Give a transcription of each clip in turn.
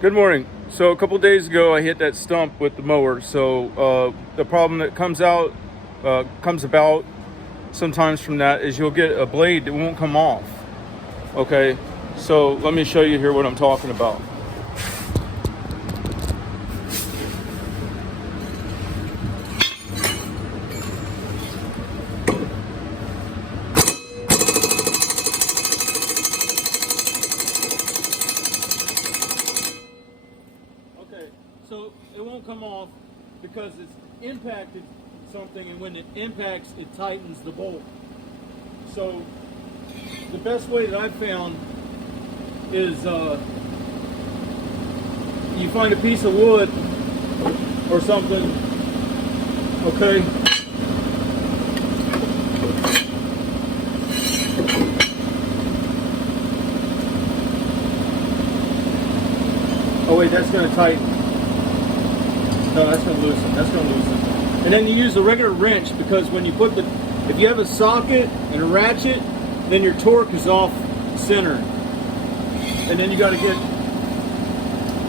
Good morning. So a couple days ago, I hit that stump with the mower. So the problem that comes about sometimes from that is you'll get a blade that won't come off. Okay, so let me show you here what I'm talking about. Okay, so it won't come off because it's impacted something, and when it impacts, it tightens the bolt. So the best way that I've found is you find a piece of wood or something, okay? Oh wait, that's gonna tighten. No, that's gonna loosen, that's gonna loosen. And then you use a regular wrench, because when you put if you have a socket and a ratchet, then your torque is off center. And then you gotta get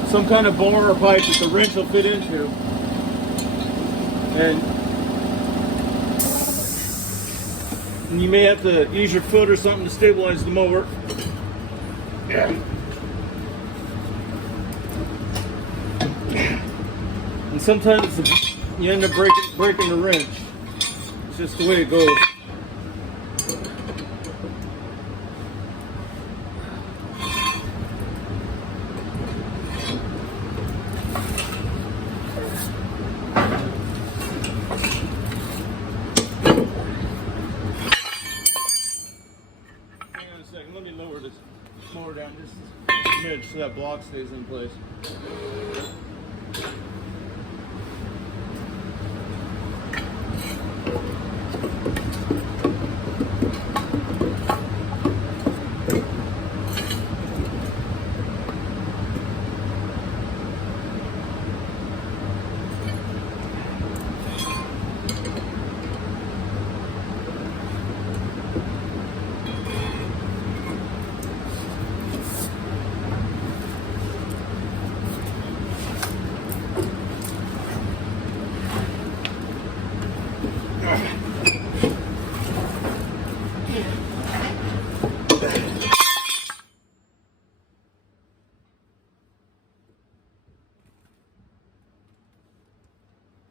some kind of bar or pipe that the wrench will fit into. And you may have to use your foot or something to stabilize the mower. And sometimes you end up breaking the wrench. It's just the way it goes. Hang on a second, let me lower this mower down just a smidge so that block stays in place.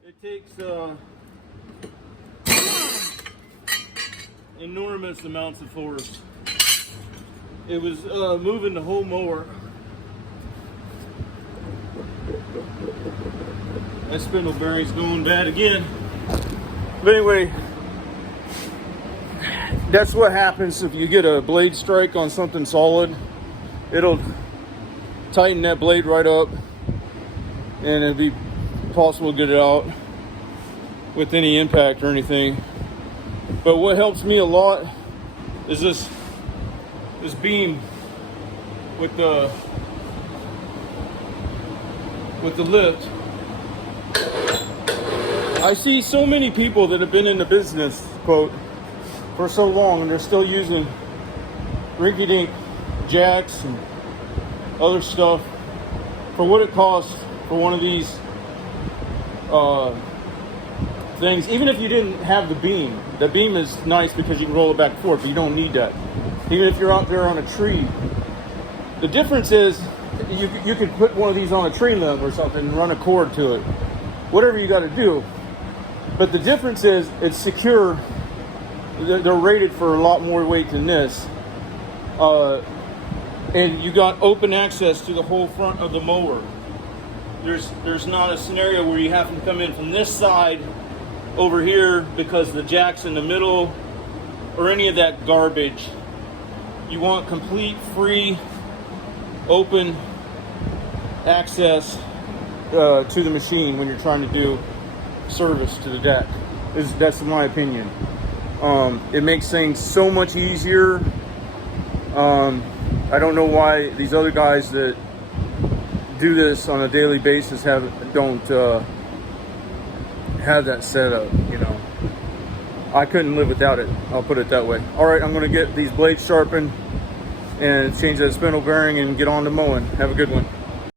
It takes enormous amounts of force. It was moving the whole mower. That spindle bearing's going bad again. But anyway, that's what happens if you get a blade strike on something solid. It'll tighten that blade right up, and it'll be possible to get it out with any impact or anything. But what helps me a lot is this beam with the lift. I see so many people that have been in the business, quote, for so long, and they're still using rinky-dink jacks and other stuff for what it costs for one of these things. Even if you didn't have the beam is nice because you can roll it back and forth, but you don't need that. Even if you're out there on a tree, the difference is you could put one of these on a tree limb or something and run a cord to it, whatever you got to do. But the difference is it's secure. They're rated for a lot more weight than this, and you got open access to the whole front of the mower. There's not a scenario where you have to come in from this side over here because the jack's in the middle or any of that garbage. You want complete, free, open access to the machine when you're trying to do service to the jack. That's my opinion. It makes things so much easier. I don't know why these other guys that do this on a daily basis don't have that set up, you know. I couldn't live without it, I'll put it that way. All right, I'm gonna get these blades sharpened and change that spindle bearing and get on to mowing. Have a good one.